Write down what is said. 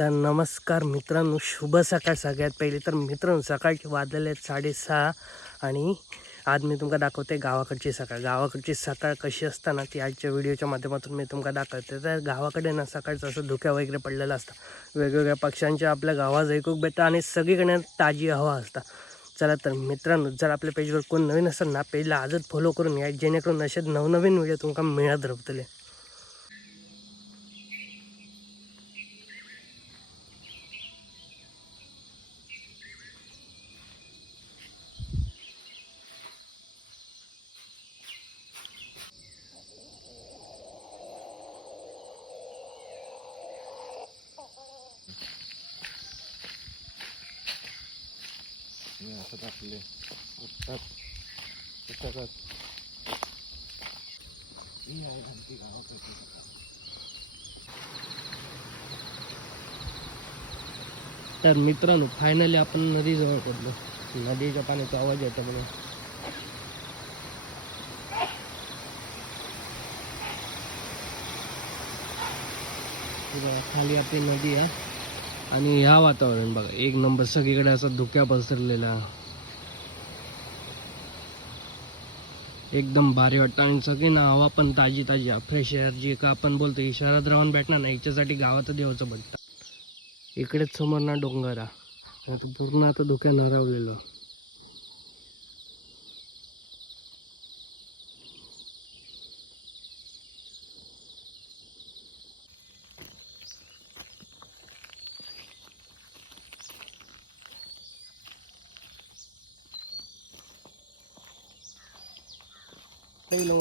तर नमस्कार मित्रांनो, शुभ सकाळ. सगळ्यात पहिले तर मित्रांनो, सकाळचे वाजलेले आहेत 6:30 आणि आज मी तुमका दाखवते गावाकडची सकाळ. गावाकडची सकाळ कशी असताना ती आजच्या व्हिडिओच्या माध्यमातून मी तुमका दाखवते. तर गावाकडे ना सकाळचं असं धुक्या वगैरे पडलेलं असतं, वेगवेगळ्या पक्ष्यांच्या आपल्या गावात ऐकूक भेटतं आणि सगळीकडे ताजी हवा असतात. चला तर मित्रांनो, जर आपल्या पेजवर कोण नवीन असेल ना, पेजला आजच फॉलो करून या, जेणेकरून असे नवनवीन व्हिडिओ तुमका मिळत राहतले. असं आपले उठतात पुस्तकात ही आहे आमची गावाकडची सकाळ. तर मित्रांनो, फायनली आपण नदीजवळ पडलो. नदीच्या पाण्याचा आवाज येतो बघा. खाली आपली नदी आहे आणि ह्या वातावरण बघा एक नंबर. सगळीकडे असा धुक्या पसरलेला, एकदम भारी वाटतं. आणि सगळी ना हवा पण ताजी ताजी, फ्रेश एअर जी का आपण बोलतो की शहरात राहून भेटणार ना, याच्यासाठी गावात देवाचं भेटतं. इकडेच समोर ना डोंगर आहे, आता पूर्ण आता धुक्या नरावलेलं. Hello,